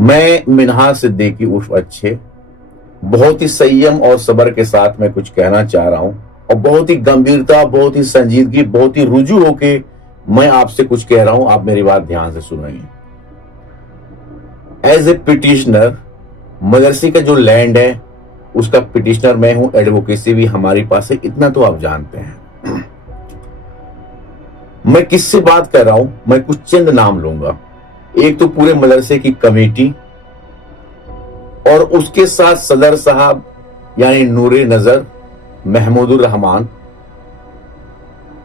मैं मिनहाज सिद्दीकी उर्फ अच्छे बहुत ही संयम और सब्र के साथ मैं कुछ कहना चाह रहा हूं और बहुत ही गंभीरता, बहुत ही संजीदगी, बहुत ही रुजू होके मैं आपसे कुछ कह रहा हूं। आप मेरी बात ध्यान से सुनेंगे। एज ए पिटिशनर, मदरसे का जो लैंड है उसका पिटिशनर मैं हूं, एडवोकेसी भी हमारी पास है, इतना तो आप जानते हैं। मैं किससे बात कर रहा हूं? मैं कुछ चंद नाम लूंगा। एक तो पूरे मदरसे की कमेटी और उसके साथ सदर साहब यानी नूरे नजर महमूदुर रहमान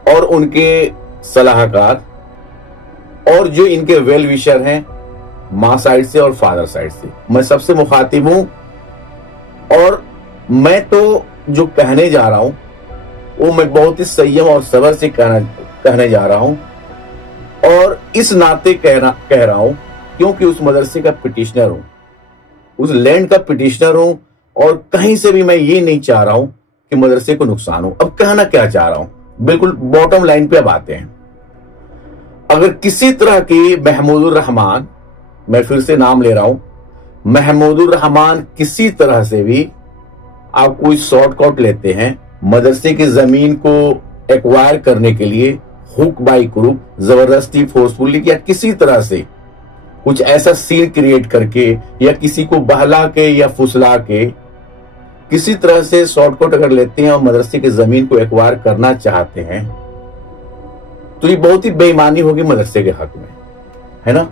और उनके सलाहकार और जो इनके वेल विशर हैं मां साइड से और फादर साइड से, मैं सबसे मुखातिब हूं। और मैं तो जो कहने जा रहा हूं वो मैं बहुत ही संयम और सब्र से कहने जा रहा हूं और इस नाते कह रहा हूं क्योंकि उस मदरसे का पिटिशनर हूं, उस लैंड का पिटिशनर हूं और कहीं से भी मैं ये नहीं चाह रहा हूं कि मदरसे को नुकसान हो। अब कहना क्या चाह रहा हूं, बिल्कुल बॉटम लाइन पे अब आते हैं। अगर किसी तरह की महमूदुर रहमान, मैं फिर से नाम ले रहा हूं, महमूदुर रहमान किसी तरह से भी आप कोई शॉर्टकट लेते हैं मदरसे की जमीन को एक्वायर करने के लिए, हुक बाई क्रुक, जबरदस्ती, फोर्सफुली या किसी तरह से कुछ ऐसा सीन क्रिएट करके या किसी को बहला के या फुसला के किसी तरह से शॉर्टकट अगर लेते हैं और मदरसे की जमीन को एक्वायर करना चाहते हैं तो ये बहुत ही बेईमानी होगी मदरसे के हक में, है ना।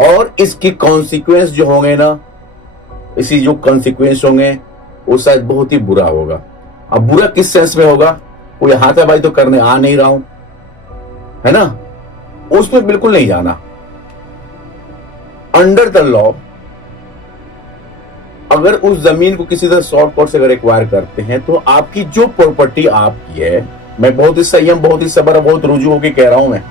और इसकी कॉन्सिक्वेंस जो होंगे ना, इसी जो कॉन्सिक्वेंस होंगे वो शायद बहुत ही बुरा होगा। अब बुरा किस सेंस में होगा? कोई हाथापाई तो करने आ नहीं रहा हूं, है ना, उसमें बिल्कुल नहीं जाना। अंडर द लॉ अगर उस जमीन को किसी तरह शॉर्टकट से अगर एक्वायर करते हैं तो आपकी जो प्रॉपर्टी आपकी है, मैं बहुत ही संयम, बहुत ही सब्र, बहुत रुजू होकर कह रहा हूं मैं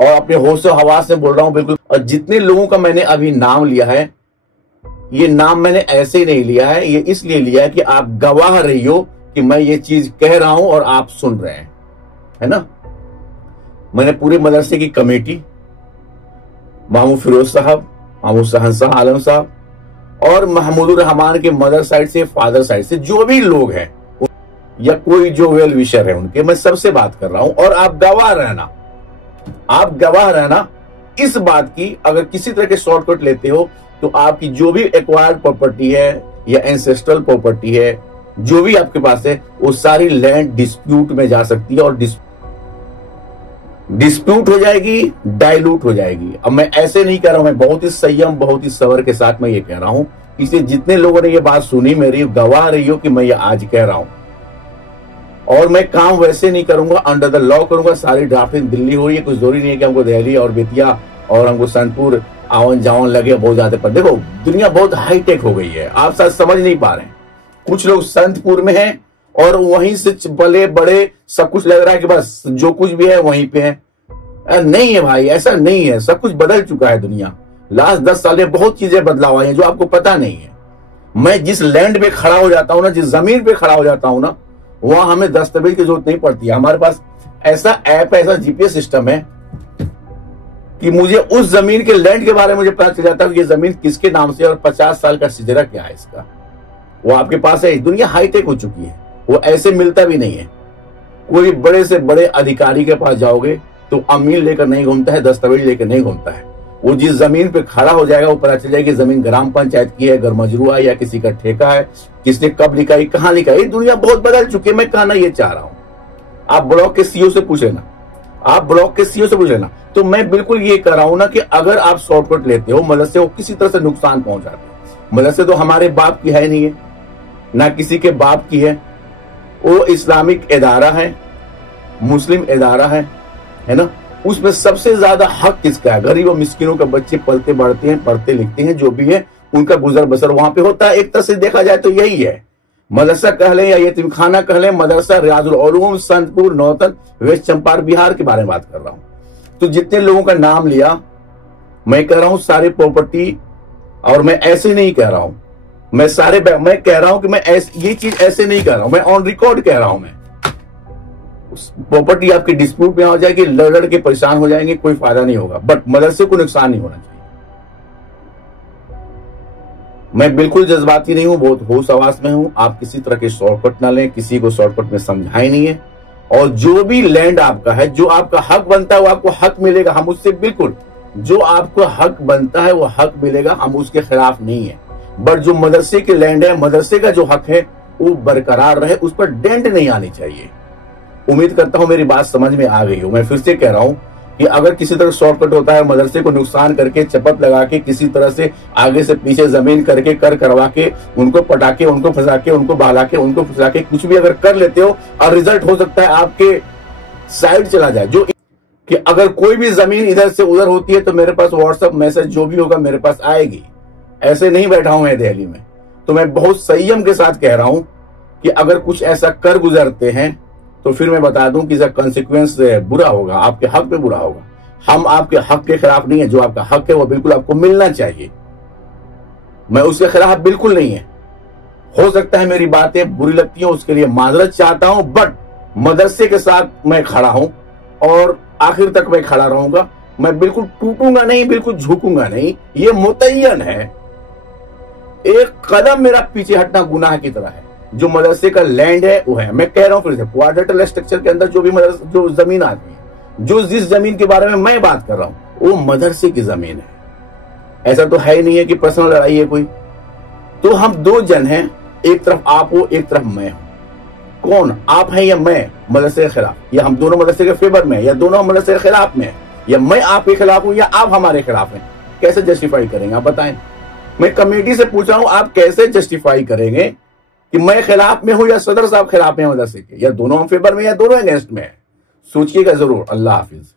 और अपने होश और हवास से बोल रहा हूं बिल्कुल। और जितने लोगों का मैंने अभी नाम लिया है, ये नाम मैंने ऐसे ही नहीं लिया है, ये इसलिए लिया है कि आप गवाह रही हो कि मैं ये चीज कह रहा हूं और आप सुन रहे हैं, है ना। मैंने पूरे मदरसे की कमेटी, मामू फिरोज साहब, मामू शहंशाह आलम साहब और महमूदुर रहमान के मदर साइड से, फादर साइड से जो भी लोग हैं या कोई जो वेल विशर है उनके, मैं सबसे बात कर रहा हूं। और आप गवाह रहना इस बात की। अगर किसी तरह के शॉर्टकट लेते हो तो आपकी जो भी एक्वायर्ड प्रॉपर्टी है या एंसेस्ट्रल प्रॉपर्टी है, जो भी आपके पास है, वो सारी लैंड डिस्प्यूट में जा सकती है और डिस्प्यूट हो जाएगी, डाइल्यूट हो जाएगी। अब मैं ऐसे नहीं कह रहा हूं, मैं बहुत ही संयम, बहुत ही सब्र के साथ मैं ये कह रहा हूं। इसलिए जितने लोगों ने ये बात सुनी, मेरी गवाह रही हो कि मैं ये आज कह रहा हूं और मैं काम वैसे नहीं करूंगा, अंडर द लॉ करूंगा। सारी ड्राफ्टिंग दिल्ली हो रही है, कुछ जरूरी नहीं है कि हमको दिल्ली और बेतिया और हमको सनपुर आवन जावन लगे बहुत ज्यादा। पर देखो दुनिया बहुत हाईटेक हो गई है, आप शायद समझ नहीं पा रहे हैं। कुछ लोग संतपुर में हैं और वहीं से बड़े बड़े सब कुछ लग रहा है कि बस जो कुछ भी है वहीं पे है। नहीं है भाई, ऐसा नहीं है। सब कुछ बदल चुका है दुनिया। लास्ट 10 साल में बहुत चीजें बदलाव आई हैं जो आपको पता नहीं है। मैं जिस लैंड पे खड़ा हो जाता हूं ना, जिस जमीन पे खड़ा हो जाता हूं ना, वहां हमें दस्तावेज की जरूरत नहीं पड़ती है। हमारे पास ऐसा ऐप, ऐसा जीपीएस सिस्टम है कि मुझे उस जमीन के लैंड के बारे में मुझे पता चल जाता है कि ये जमीन किसके नाम से और 50 साल का सिजरा क्या है इसका, वो आपके पास है। दुनिया हाईटेक हो चुकी है, वो ऐसे मिलता भी नहीं है। कोई बड़े से बड़े अधिकारी के पास जाओगे तो अमीन लेकर नहीं घूमता है, दस्तावेज लेकर नहीं घूमता है। वो जिस जमीन पे खड़ा हो जाएगा वो पता चल जाएगा कि जमीन ग्राम पंचायत की है, गरमजरुआ या किसी का ठेका है, किसने कब लिखा है, कहां लिखा है। ये दुनिया बहुत बदल चुकी है। मैं कहना ये चाह रहा हूं, आप ब्लॉक के सीईओ से पूछ लेना, तो मैं बिल्कुल ये कह रहा हूं ना कि अगर आप शॉर्टकट लेते हो, मदरसे को किसी तरह से नुकसान पहुंचाते हो। मदरसे तो हमारे बाप की है नहीं है, ना किसी के बाप की है। वो इस्लामिक इदारा है, मुस्लिम इदारा है ना। उसमें सबसे ज्यादा हक किसका है? गरीब और मिस्किनों के बच्चे पलते बढ़ते हैं, पढ़ते लिखते हैं, जो भी है उनका गुजर बसर वहां पे होता है। एक तरह से देखा जाए तो यही है। मदरसा कह लें या यतीमखाना कह लें, मदरसा रियाजुल उलूम, संतपुर, नौतन, वेस्ट चंपारण, बिहार के बारे में बात कर रहा हूं। तो जितने लोगों का नाम लिया, मैं कह रहा हूं सारी प्रॉपर्टी, और मैं ऐसे नहीं कह रहा हूं, मैं कह रहा हूं कि मैं ये चीज ऐसे नहीं कह रहा हूं, मैं ऑन रिकॉर्ड कह रहा हूं। मैं प्रॉपर्टी आपकी डिस्प्यूट में आ जाएगी, लड़ के परेशान हो जाएंगे, कोई फायदा नहीं होगा, बट मदरसे को नुकसान नहीं होना चाहिए। मैं बिल्कुल जज्बाती नहीं हूं, बहुत होश आवाज में हूं। आप किसी तरह के शॉर्टकट ना लें, किसी को शॉर्टकट में समझाए नहीं है। और जो भी लैंड आपका है, जो आपका हक बनता है वो आपको हक मिलेगा। हम उससे बिल्कुल, जो आपको हक बनता है वो हक मिलेगा, हम उसके खिलाफ नहीं है। बट जो मदरसे के लैंड है, मदरसे का जो हक है वो बरकरार रहे, उस पर डेंट नहीं आनी चाहिए। उम्मीद करता हूं मेरी बात समझ में आ गई हो। मैं फिर से कह रहा हूं कि अगर किसी तरह शॉर्टकट होता है, मदरसे को नुकसान करके, चपत लगा के, किसी तरह से आगे से पीछे जमीन करके, कर करवा के, उनको पटा के, उनको फंसा के, उनको बहला के, उनको फंसा के, कुछ भी अगर कर लेते हो और रिजल्ट हो सकता है आपके साइड चला जाए। जो कि अगर कोई भी जमीन इधर से उधर होती है तो मेरे पास व्हाट्सएप मैसेज जो भी होगा मेरे पास आएगी। ऐसे नहीं बैठा हूं मैं दिल्ली में। तो मैं बहुत संयम के साथ कह रहा हूं कि अगर कुछ ऐसा कर गुजरते हैं तो फिर मैं बता दूं कि इसका कॉन्सिक्वेंस बुरा होगा, आपके हक पे बुरा होगा। हम आपके हक के खिलाफ नहीं है। जो आपका हक है वो बिल्कुल आपको मिलना चाहिए। मैं उसके खिलाफ बिल्कुल नहीं है। हो सकता है मेरी बातें बुरी लगती हैं, उसके लिए माजरत चाहता हूं, बट मदरसे के साथ मैं खड़ा हूं और आखिर तक मैं खड़ा रहूंगा। मैं बिल्कुल टूटूंगा नहीं, बिल्कुल झुकूंगा नहीं। ये मुतय्यन है। एक कदम मेरा पीछे हटना गुनाह की तरह है। जो मदरसे का लैंड है वो है। मैं कह रहा हूं फिर से, क्वाड्रेटरल स्ट्रक्चर के अंदर जो भी मदरसे, जो जमीन आती है, जो जिस जमीन के बारे में मैं बात कर रहा हूं वो मदरसे की जमीन है। ऐसा तो है ही नहीं है कि पर्सनल लड़ाई है कोई। तो हम दो जन हैं, एक तरफ आप हो, एक तरफ मैं हूं। कौन आप हैं या मैं मदरसे के खिलाफ, या हम दोनों मदरसे के फेवर में, या दोनों मदरसे के खिलाफ में, या मैं आपके खिलाफ हूं या आप हमारे खिलाफ हैं? कैसे जस्टिफाई करेंगे आप बताएं? मैं कमेटी से पूछ रहा हूं, आप कैसे जस्टिफाई करेंगे कि मैं खिलाफ में हूं या सदर साहब खिलाफ में मदरसे के, या दोनों हम फेवर में या दोनों अगेंस्ट में है? सोचिएगा जरूर। अल्लाह हाफिज।